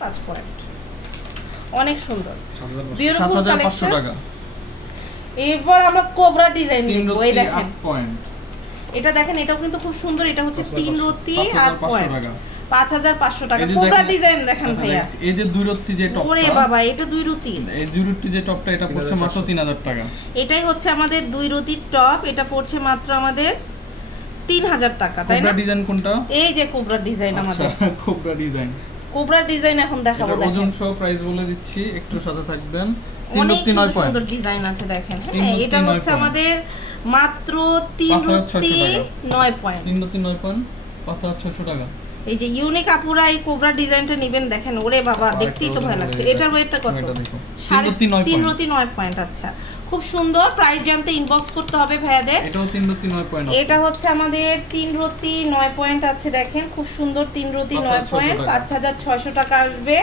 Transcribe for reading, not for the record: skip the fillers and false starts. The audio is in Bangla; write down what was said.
5 পয়েন্ট, অনেক সুন্দর, 7500 টাকা। এরপর আমরা কোবরা ডিজাইন দেখব। এই দেখেন পয়েন্ট, এটা দেখেন, এটাও কিন্তু খুব সুন্দর। এটা হচ্ছে 3 রতি 8 পয়েন্ট, 5500 টাকা। কোবরা ডিজাইন দেখেন ভাইয়া, এই যে 2 রতি যে টপটা, ওরে বাবা, এটা 2 রতি, এই 2 রতি যে টপটা এটা পড়ছে মাত্র 3000 টাকা। এটাই হচ্ছে আমাদের 2 রতির টপ, এটা পড়ছে মাত্র আমাদের 3000 টাকা, তাই না? কোবরা ডিজাইন কোনটা? এই যে কোবরা ডিজাইন আমাদের, কোবরা ডিজাইন। কোবরা ডিজাইন এখন দেখাবো। দেখেন ওজন সহ প্রাইস বলে দিচ্ছি, একটু সাথে থাকবেন। অনেক সুন্দর ডিজাইন আছে দেখেন। হ্যাঁ, এটা হচ্ছে আমাদের মাত্র 3 রতি 9 পয়েন্ট, 3 রতি 9 পয়েন্ট, 5600 টাকা। এই যে ইউনিক আপুরা এই কোবরা ডিজাইনটা নেবেন। দেখেন ওরে বাবা, দেখতেই তো ভালো লাগছে। এটার ওয়েটটা কত? 3 রতি 9 পয়েন্ট। আচ্ছা, খুব সুন্দর। প্রাইস জানতে ইনবক্স করতে হবে ভাইয়াদের। এটাও 3 রতি 9 পয়েন্ট। এটা হচ্ছে আমাদের 3 রতি 9 পয়েন্ট আছে। দেখেন খুব সুন্দর, 3 রতি 9 পয়েন্ট, 5600 টাকা আসবে।